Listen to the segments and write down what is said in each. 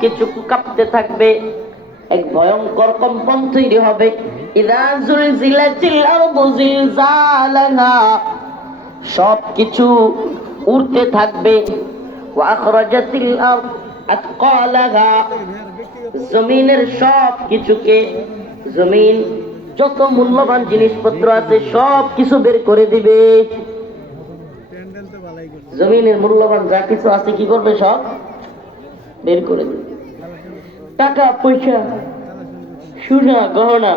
কিছু কাঁপতে থাকবে, এক ভয়ঙ্কর কম্পন তৈরি হবে। ইযা যুলজিলাতিল আরদু জিলজালাহা, সব কিছু উড়তে থাকবে। ওয়া আখরাজাতিল আরদ আতকালাহা, জমিনের সব কিছুকে, জমিন যত মূল্যবান জিনিসপত্র আছে সব কিছু বের করে দিবে। জমিনের মূল্যবান যা কিছু আছে কি করবে? সব বের করে দিবে। টাকা পয়সা, সোনা গহনা,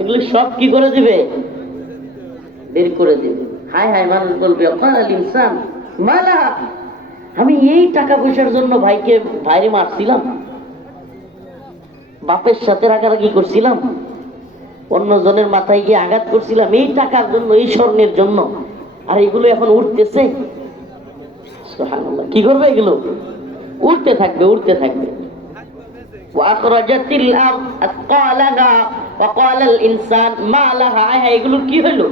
এগুলো সব কি করে দিবে? বের করে দিবে। হায় হায়, মানুষ বলবে অকাল ইনসান মালা, আমি এই টাকা পয়সার জন্য ভাইরে মারছিলাম, বাপের সাথে রাগারাগি করছিলাম, অন্যজনের মাথায় গিয়ে আঘাত করছিলাম এই টাকার জন্য, এই স্বর্ণের জন্য, আর এগুলো এখন উঠতেছে। সুবহানাল্লাহ। কি করবে? এগুলো উঠতে থাকবে, উঠতে থাকবে। ওয়াখরাজাতিল আরদ আতকালাহা ওয়া ক্বালাল ইনসান মা লাহা, এগুলো কি হলো?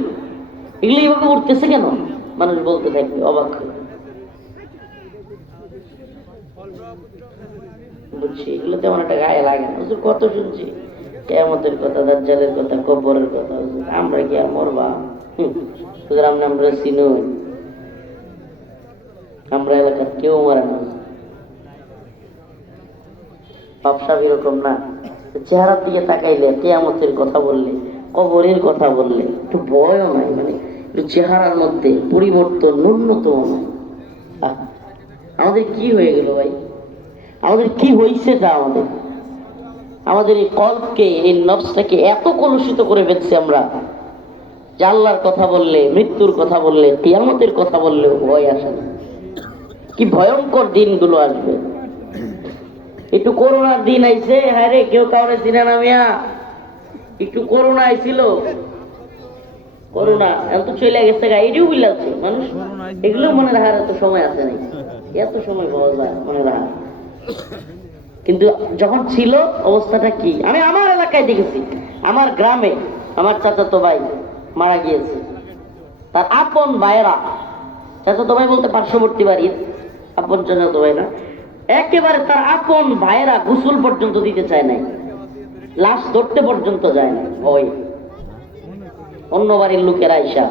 এগুলো এইভাবে উঠতেছে কেন? মানুষ বলতে থাকবে অবাক হয়ে। বুঝছি, এগুলো তেমন একটা গায়ে লাগে না। কত শুনছি কিয়ামতের কথা, দাজ্জালের কথা, কবরের কথা। আমরা কি আর মরবা? আমরা চিনি, আমরা এলাকার কেউ মরে না। ব্যবসা এরকম না, চেহারার দিকে তাকাইলে, কিয়ামতের কথা বললে, কবরের কথা বললে একটু ভয়ও নাই, মানে চেহারার মধ্যে পরিবর্তন ন্যূনতম নাই। আমাদের কি হয়ে গেল ভাই? আমাদের কি হয়েছে? তা আমাদের এই কল্পকে, এই নফসটাকে এত কলুষিত করে ফেলছি আমরা যে আল্লাহর কথা বললে, মৃত্যুর কথা বললে, কিয়ামতের কথা বললে ভয় আসে না। কি ভয়ঙ্কর দিনগুলো আসবে। একটু করোনার দিন আইছে, হ্যাঁ রে, কেউ কাউরে চিনে না মিয়া। একটু করোনা আইছিল, করোনা এখন তো চলে গেছে, এটিও বুঝলাচ্ছে মানুষ। এগুলো মনে রাখার এত সময় আছে নাই, এত সময় পাওয়া যায় মনে রাখা। কিন্তু যখন ছিল অবস্থাটা কি, আমি আমার এলাকায় দেখেছি, আমার গ্রামে আমার চাচাতো ভাই মারা গিয়েছে। তার আপন ভাইয়েরা, চাচাতো ভাই বলতে পার্শ্ববর্তী বাড়ির আপন চাচাতো ভাই না, একেবারে তার আপন ভাইয়েরা গোসল পর্যন্ত দিতে চায় নাই, লাশ ধরতে পর্যন্ত যায় না। ওই অন্য বাড়ির লোকেরা আইসা